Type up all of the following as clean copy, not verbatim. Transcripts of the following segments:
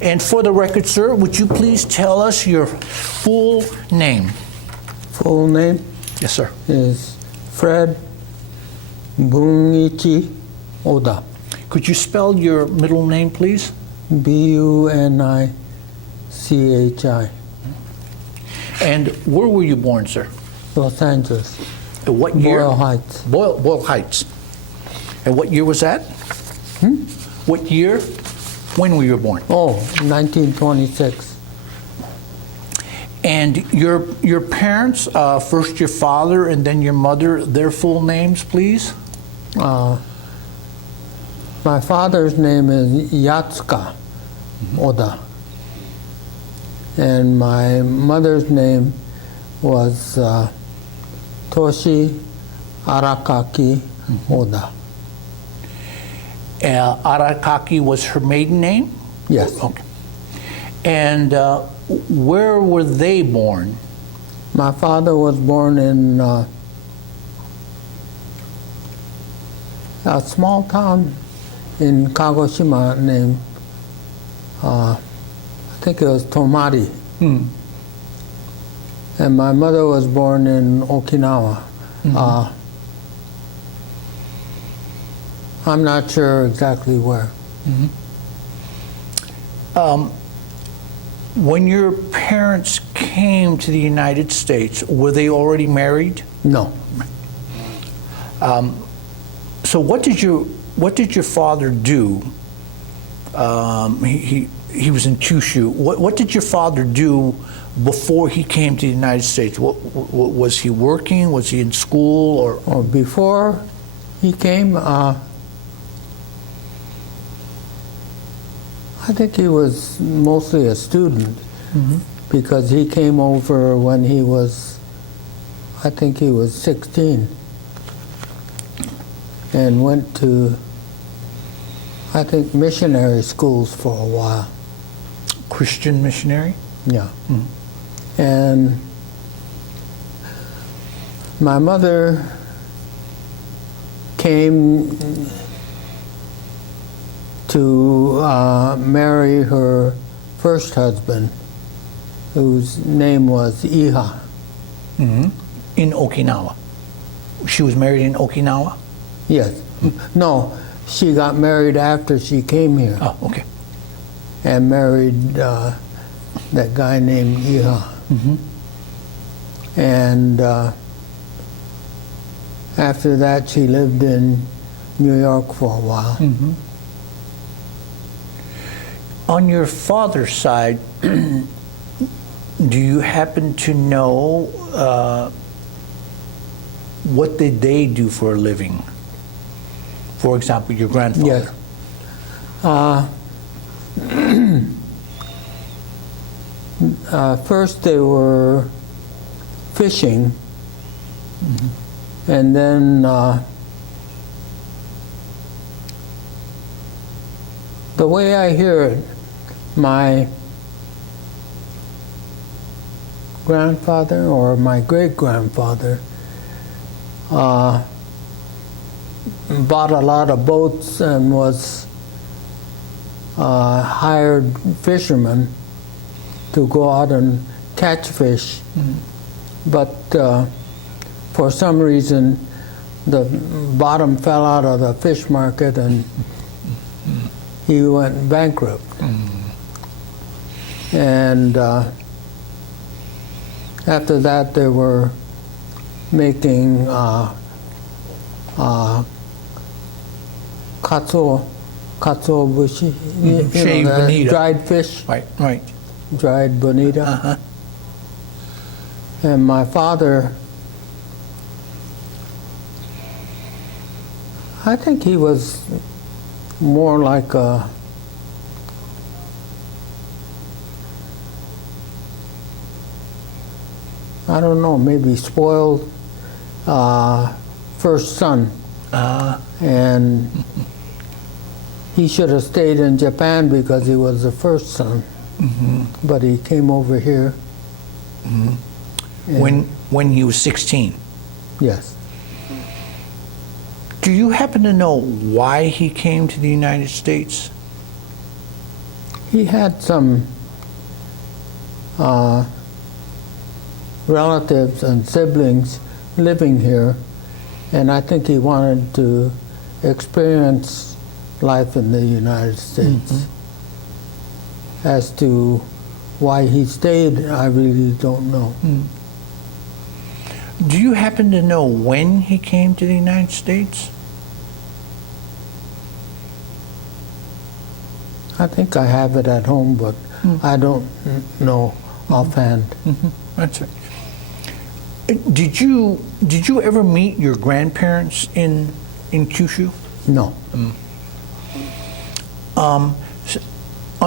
And for the record, sir, would you please tell us your full name? Full name Yes, sir. is Fred Bunichi Oda. Could you spell your middle name, please? Bunichi. And where were you born, sir? Los Angeles. What year? Boyle Heights. Boyle Heights. And what year was that? What year? When were you born? Oh, 1926. And your parents, first your father and then your mother, their full names, please? My father's name is Yatsuka Oda. And my mother's name was Toshi Arakaki Oda. Arakaki was her maiden name? Yes. Okay. And where were they born? My father was born in a small town in Kagoshima named, I think it was Tomari. And my mother was born in Okinawa. I'm not sure exactly where. When your parents came to the United States, were they already married? No. So what did your father do? He was in Kyushu. What did your father do before he came to the United States? What was he working? Was he in school or? Or before he came, I think he was mostly a student because he came over when he was, I think he was 16 and went to, I think, missionary schools for a while. Christian missionary? Yeah. And my mother came to marry her first husband, whose name was Iha. In Okinawa. She was married in Okinawa? Yes. No, she got married after she came here Oh, okay. and married that guy named Iha. And after that, she lived in New York for a while. On your father's side, do you happen to know what did they do for a living? For example, your grandfather. Yes. First they were fishing, and then the way I hear it, my grandfather or my great-grandfather bought a lot of boats and was hired fishermen to go out and catch fish. But for some reason, the bottom fell out of the fish market and he went bankrupt. And after that, they were making katsuobushi, Shaved bonita. dried fish, Right. dried bonita. And my father, I think he was more like a I don't know, maybe spoiled first son. And he should have stayed in Japan because he was the first son. But he came over here. When he was 16. Yes. Do you happen to know why he came to the United States? He had some relatives and siblings living here, and I think he wanted to experience life in the United States. As to why he stayed, I really don't know. Do you happen to know when he came to the United States? I think I have it at home, but I don't know offhand. That's right. Did you ever meet your grandparents in Kyushu? No. On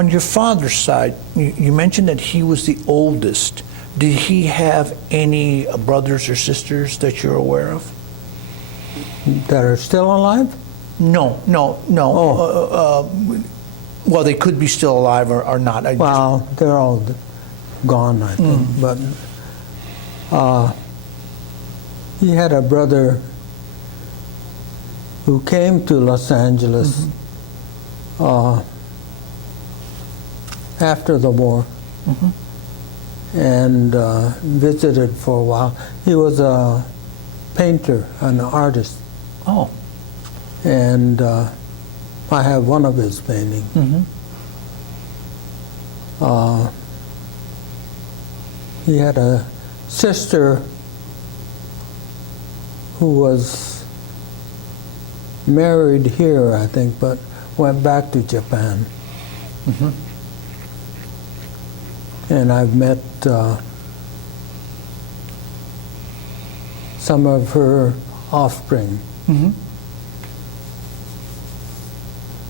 your father's side, you mentioned that he was the oldest. Did he have any brothers or sisters that you're aware of? That are still alive? No. Well, they could be still alive or not. Well, they're all gone, I think. But he had a brother who came to Los Angeles after the war and visited for a while. He was a painter, an artist, Oh. and I have one of his paintings. He had a sister who was married here, I think, but went back to Japan. And I've met some of her offspring.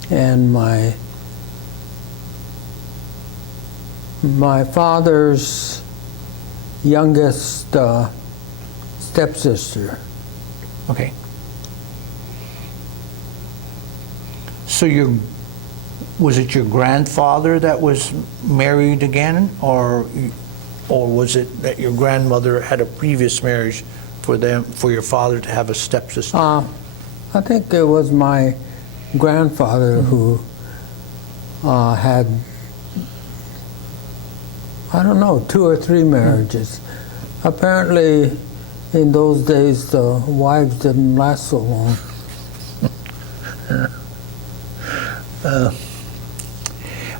And my father's youngest stepsister. Okay. So was it your grandfather that was married again, or was it that your grandmother had a previous marriage for your father to have a stepsister? I think it was my grandfather who had, I don't know, 2 or 3 marriages. Apparently, in those days, the wives didn't last so long.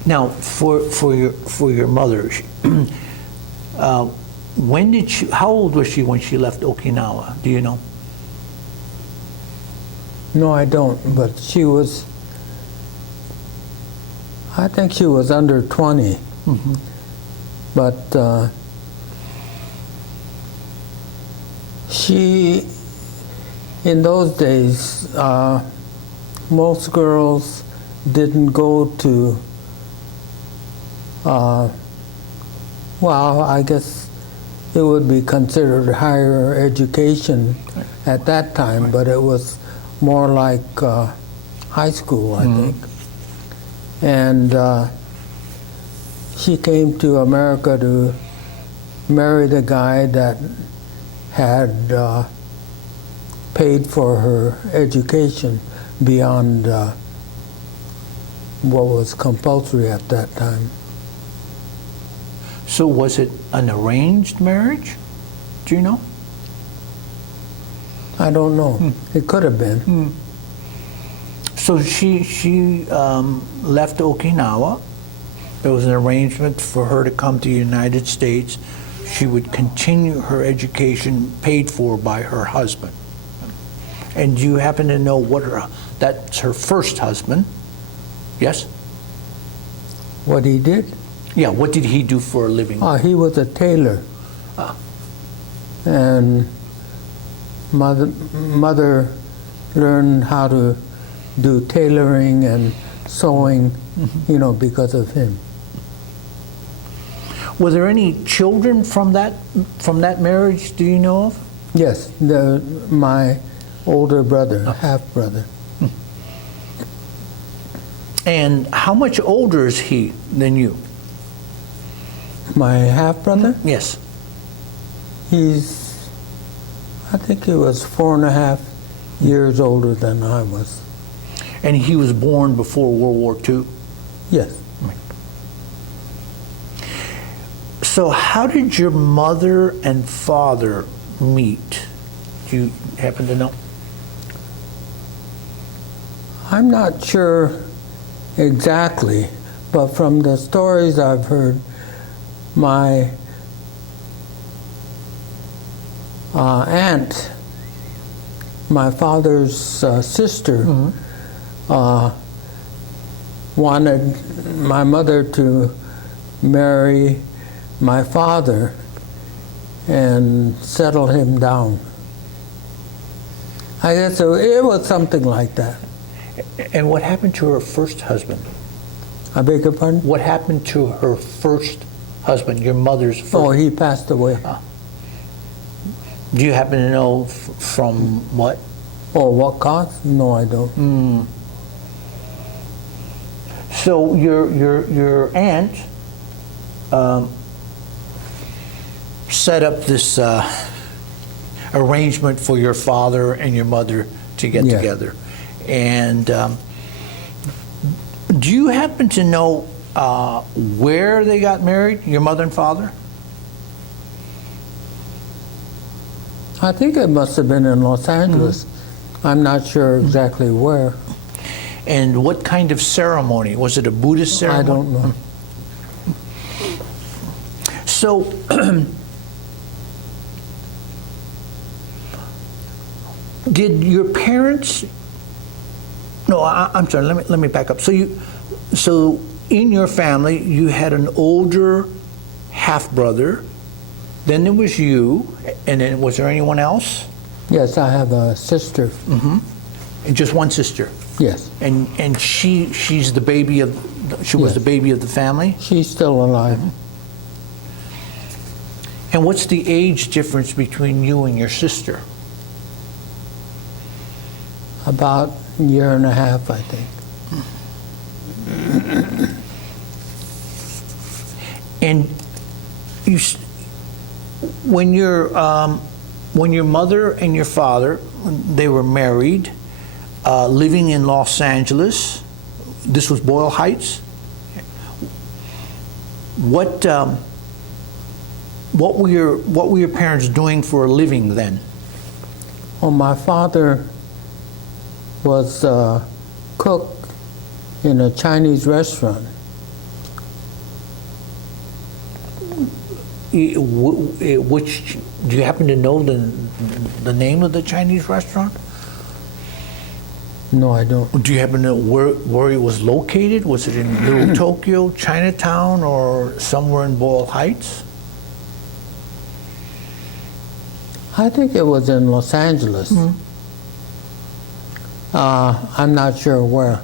Now, for your mother, how old was she when she left Okinawa? Do you know? No, I don't, but she was, I think she was under 20. But she, in those days, most girls didn't go to, well, I guess it would be considered higher education at that time, but it was more like high school, I think. And she came to America to marry the guy that had paid for her education beyond what was compulsory at that time. So was it an arranged marriage? Do you know? I don't know. It could have been. So she left Okinawa. There was an arrangement for her to come to the United States. She would continue her education paid for by her husband. And do you happen to know that's her first husband? Yes? What he did? Yeah, what did he do for a living? He was a tailor. And mother learned how to do tailoring and sewing, because of him. Were there any children from that marriage, do you know of? Yes, my older brother, half-brother. And how much older is he than you? My half-brother? Yes. I think he was 4.5 years older than I was. And he was born before World War II? Yes. So how did your mother and father meet? Do you happen to know? I'm not sure exactly, but from the stories I've heard, my aunt, my father's sister, wanted my mother to marry my father and settle him down. I guess it was something like that. And what happened to her first husband? I beg your pardon? What happened to her first husband, your mother's first? Oh, he passed away. Do you happen to know from what? Oh, what cause? No, I don't. So your aunt set up this arrangement for your father and your mother to get Yeah. together. And do you happen to know where they got married, your mother and father? I think it must have been in Los Angeles. I'm not sure exactly where. And what kind of ceremony? Was it a Buddhist ceremony? I don't know. So, did your parents? No, I'm sorry. Let me back up. So in your family, you had an older half brother. Then there was you, and then was there anyone else? Yes, I have a sister. And just one sister. Yes, And she's the baby of. She was Yes. the baby of the family. she's still alive. And what's the age difference between you and your sister? About a year and a half, I think. And you, when your mother and your father, they were married, living in Los Angeles. This was Boyle Heights. What were your parents doing for a living then? Well, my father was a cook in a Chinese restaurant. Which do you happen to know the name of the Chinese restaurant? No, I don't. Do you happen to know where it was located? Was it in Little Tokyo, Chinatown, or somewhere in Boyle Heights? I think it was in Los Angeles. I'm not sure where.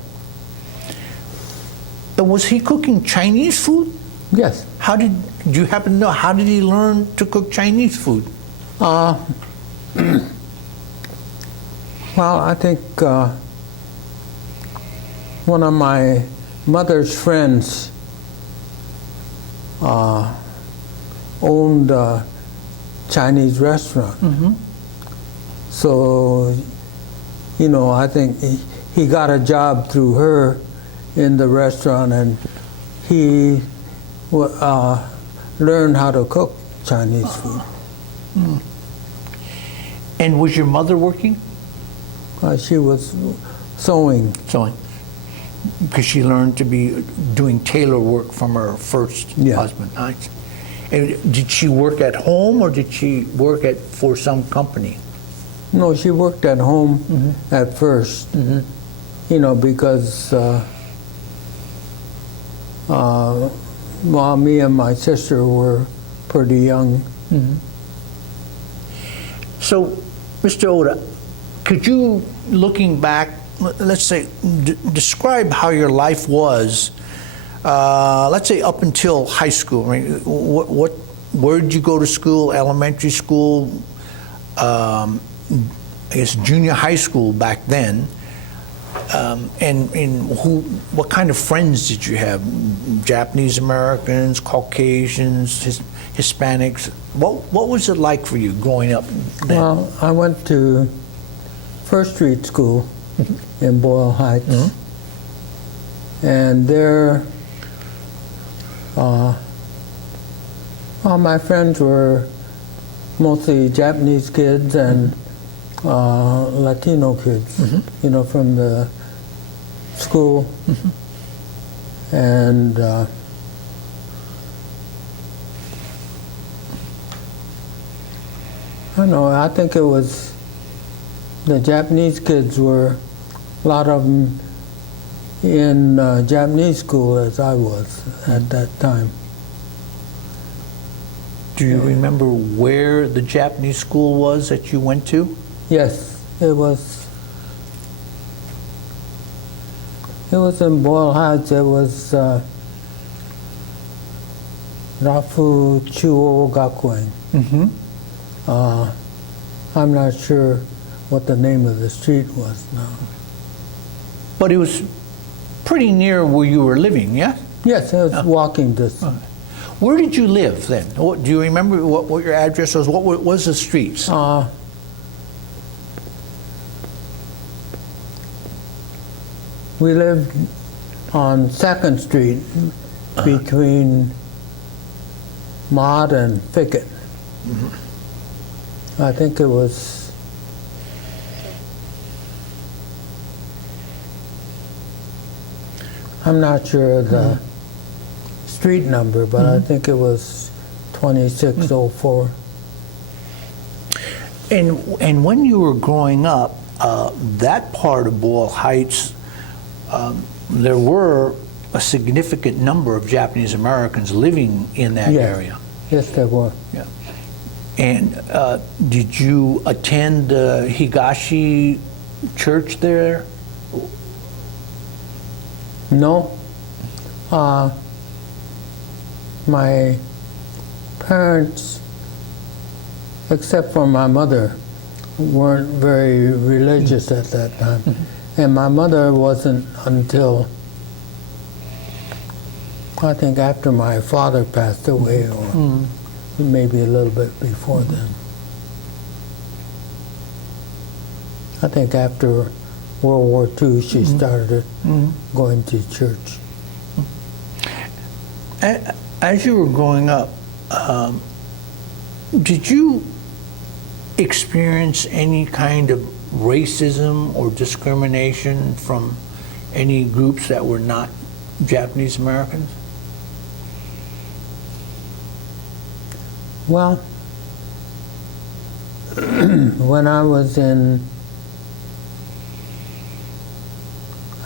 And was he cooking Chinese food? Yes. Do you happen to know how did he learn to cook Chinese food? Well, I think one of my mother's friends owned a Chinese restaurant. So, I think he got a job through her in the restaurant, and he learned how to cook Chinese food. And was your mother working? She was sewing. Sewing. Because she learned to be doing tailor work from her first Yeah. husband. Nice. And did she work at home or did she work for some company? No, she worked at home at first, because while me and my sister were pretty young. So, Mr. Oda, could you, looking back, let's say, describe how your life was, let's say up until high school. I mean, where did you go to school, elementary school, I guess junior high school back then, and what kind of friends did you have? Japanese Americans, Caucasians, Hispanics? What was it like for you growing up then? Well, I went to First Street School in Boyle Heights, and there All my friends were mostly Japanese kids and Latino kids, you know, from the school. And I don't know, I think it was the Japanese kids were, a lot of them in Japanese school as I was at that time. Do you remember where the Japanese school was that you went to? Yes, it was in Boyle Heights. It was Rafu Chuo Gakuen. I'm not sure what the name of the street was now. But it was pretty near where you were living, yeah? Yes, it was walking distance. Where did you live then? Do you remember what your address was? What was the streets? We lived on 2nd Street between Mott and Fickett. I think it was I'm not sure the street number, but I think it was 2604. And when you were growing up, that part of Boyle Heights, there were a significant number of Japanese Americans living in that Yes. area. Yes, there were. Yeah. And did you attend the Higashi church there? No. My parents, except for my mother, weren't very religious at that time. And my mother wasn't until, I think, after my father passed away, or maybe a little bit before then. I think after World War II, she started going to church. As you were growing up, did you experience any kind of racism or discrimination from any groups that were not Japanese Americans? Well, when I was in,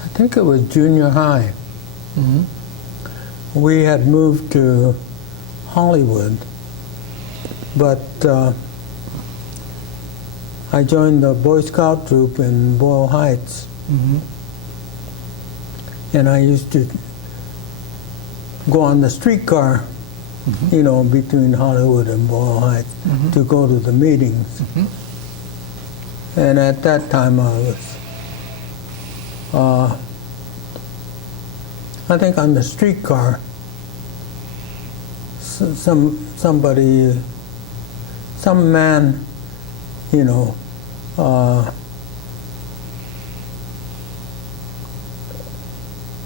I think it was junior high, we had moved to Hollywood, but I joined the Boy Scout troop in Boyle Heights, and I used to go on the streetcar, you know, between Hollywood and Boyle Heights to go to the meetings. And at that time I was, I think on the streetcar, some man, you know,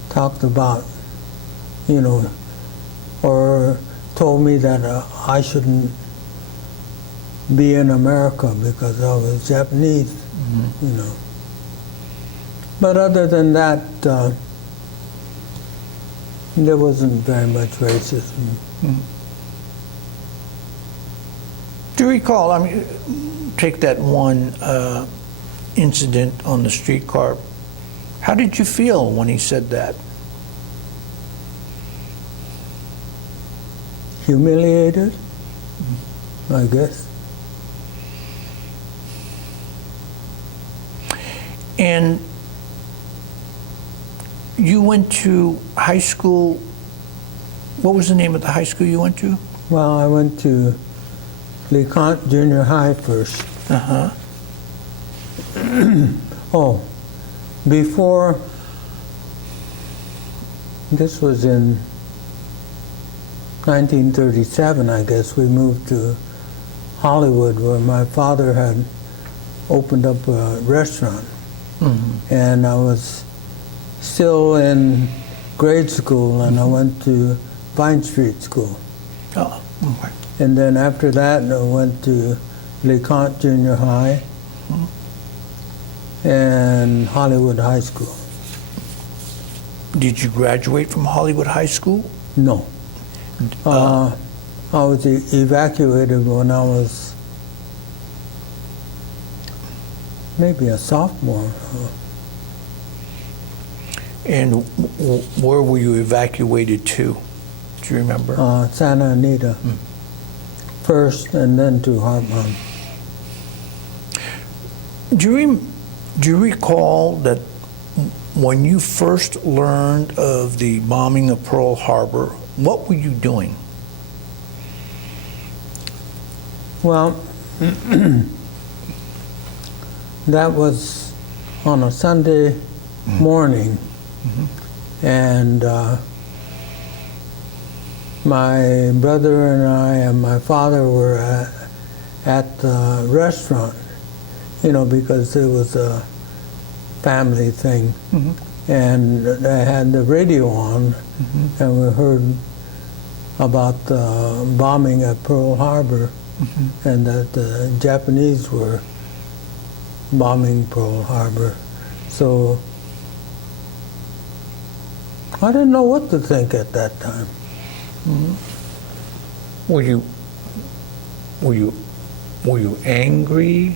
talked about, you know, or told me that I shouldn't be in America because I was Japanese, you know. But other than that, there wasn't very much racism. Do you recall, I mean, take that one incident on the streetcar. How did you feel when he said that? Humiliated, I guess. And you went to high school. What was the name of the high school you went to? Well, I went to LeConte Junior High first. Oh, before, this was in 1937, I guess, we moved to Hollywood where my father had opened up a restaurant. And I was still in grade school and I went to Vine Street School. Oh, okay. And then after that, I went to LeConte Junior High and Hollywood High School. Did you graduate from Hollywood High School? No. I was evacuated when I was maybe a sophomore. And where were you evacuated to? Do you remember? Santa Anita first, and then to Hartman. Do you recall that when you first learned of the bombing of Pearl Harbor, what were you doing? Well, that was on a Sunday morning, and my brother and I and my father were at the restaurant, because it was a family thing. And they had the radio on, and we heard about the bombing at Pearl Harbor, and that the Japanese were bombing Pearl Harbor. So I didn't know what to think at that time. Were you angry?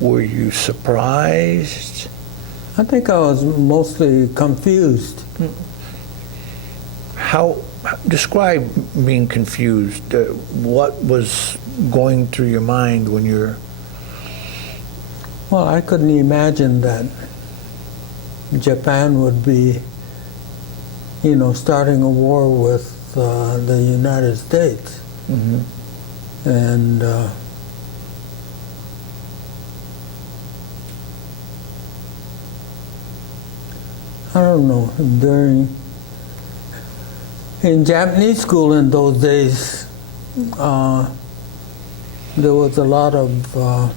Were you surprised? I think I was mostly confused. How describe being confused? What was going through your mind when you're? Well, I couldn't imagine that Japan would be, starting a war with the United States. And I don't know, in Japanese school in those days, there was a lot of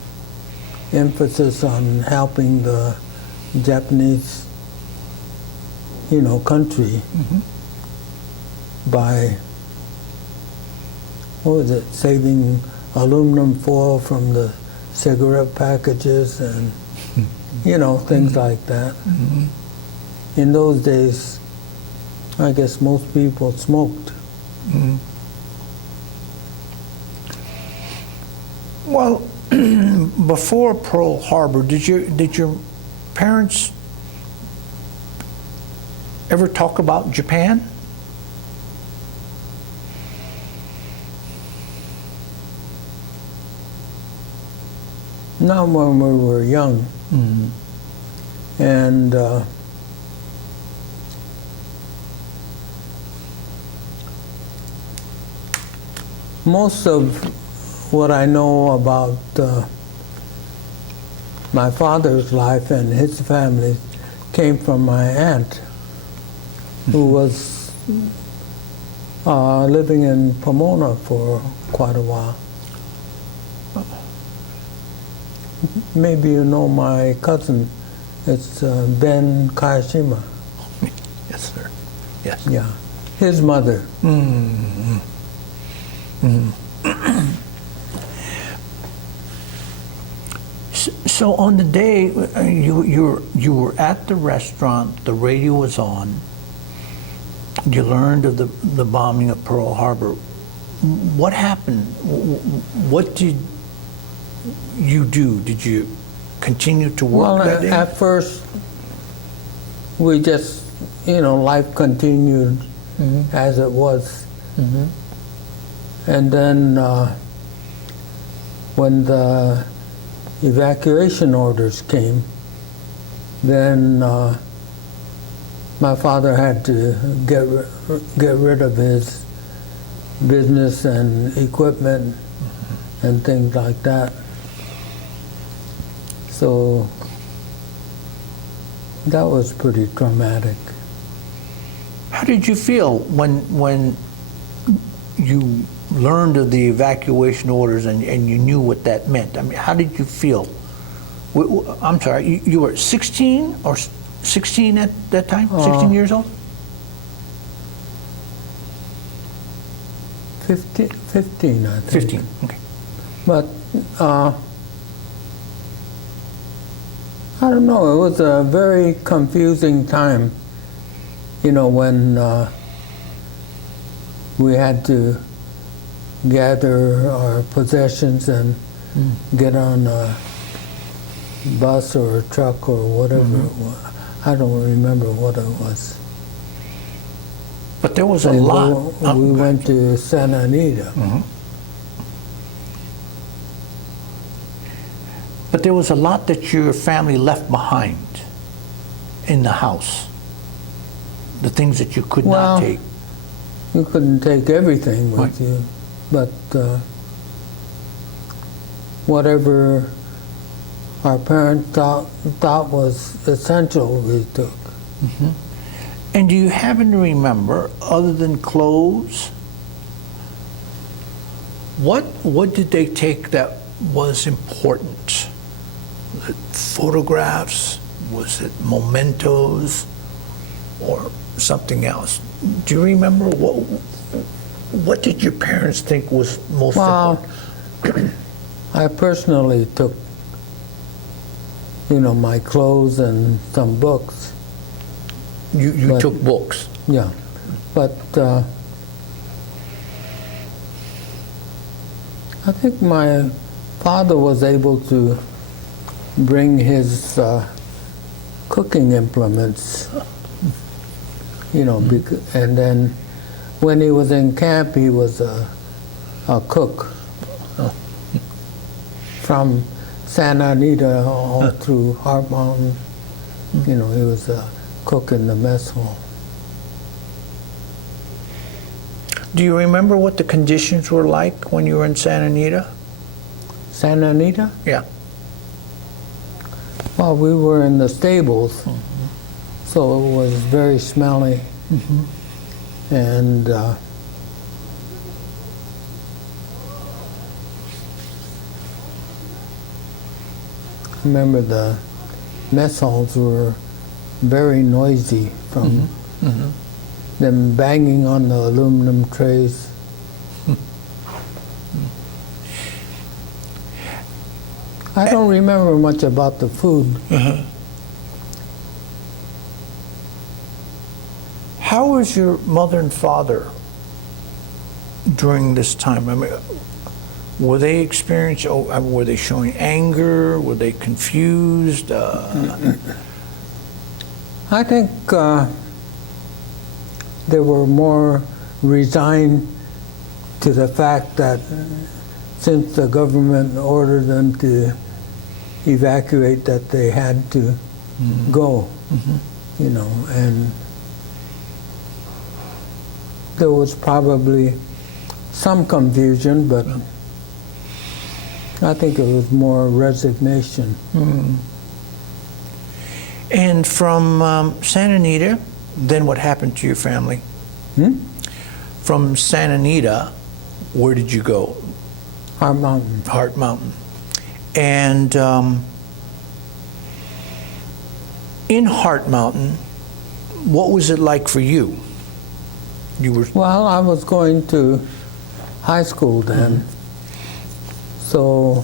emphasis on helping the Japanese, country by, saving aluminum foil from the cigarette packages and, things like that. In those days, I guess most people smoked. Well, before Pearl Harbor, did your parents ever talk about Japan? Not when we were young. And most of what I know about my father's life and his family came from my aunt, who was living in Pomona for quite a while. Maybe you know my cousin. It's Ben Kayashima. Yes, sir. Yes. Yeah, his mother. So on the day you were at the restaurant, the radio was on. You learned of the bombing of Pearl Harbor. What happened? What did you do? Did you continue to work that day? At first, we just, life continued as it was. And then when the evacuation orders came, then my father had to get rid of his business and equipment and things like that. So that was pretty traumatic. How did you feel when you learned of the evacuation orders and you knew what that meant? I mean, how did you feel? I'm sorry, you were 16 or 16 at that time? 16 years old? 15, I think. 15, okay. But I don't know, it was a very confusing time, you know, when we had to gather our possessions and get on a bus or a truck or whatever it was. I don't remember what it was. But there was a And lot. we went to Santa Anita. But there was a lot that your family left behind in the house. The things that you could Well, not take. You couldn't take everything with Right. you, but whatever our parents thought was essential, we took. And do you happen to remember, other than clothes, what did they take that was important? Was it photographs? Was it mementos? Or something else? Do you remember what did your parents think was most Well, important? I personally took, you know, my clothes and some books. You but- took books. Yeah, but I think my father was able to bring his cooking implements, you know, and then when he was in camp, he was a cook from Santa Anita all through Heart Mountain. You know, he was a cook in the mess hall. Do you remember what the conditions were like when you were in Santa Anita? Santa Anita? Yeah. Well, we were in the stables, so it was very smelly. And I remember the mess halls were very noisy from them banging on the aluminum trays. I don't remember much about the food. How was your mother and father during this time? I mean, were they experiencing? Were they showing anger? Were they confused? I think they were more resigned to the fact that since the government ordered them to evacuate, that they had to go, you know, and there was probably some confusion, but I think it was more resignation. And from Santa Anita, then what happened to your family? From Santa Anita, where did you go? Heart Mountain. Heart Mountain. And in Heart Mountain, what was it like for you? You were Well, I was going to high school then, so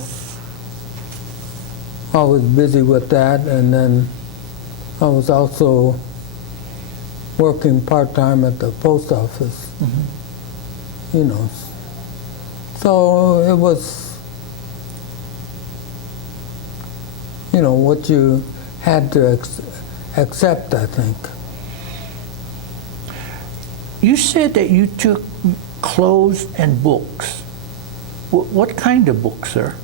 I was busy with that, and then I was also working part-time at the post office, you know. So it was, you know, what you had to accept, I think. You said that you took clothes and books. What kind of books, sir?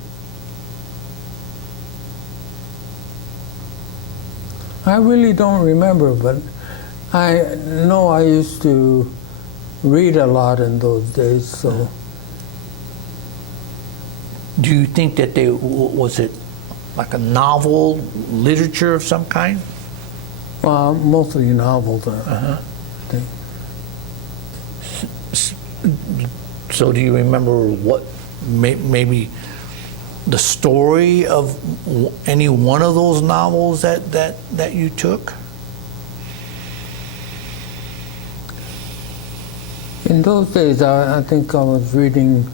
I really don't remember, but I know I used to read a lot in those days, so Do you think that was it like a novel, literature of some kind? mostly novels. I think. So do you remember what maybe the story of any one of those novels that you took? In those days, I think I was reading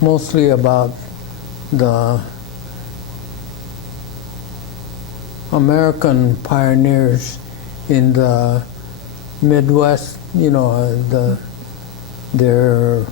mostly about the American pioneers in the Midwest, their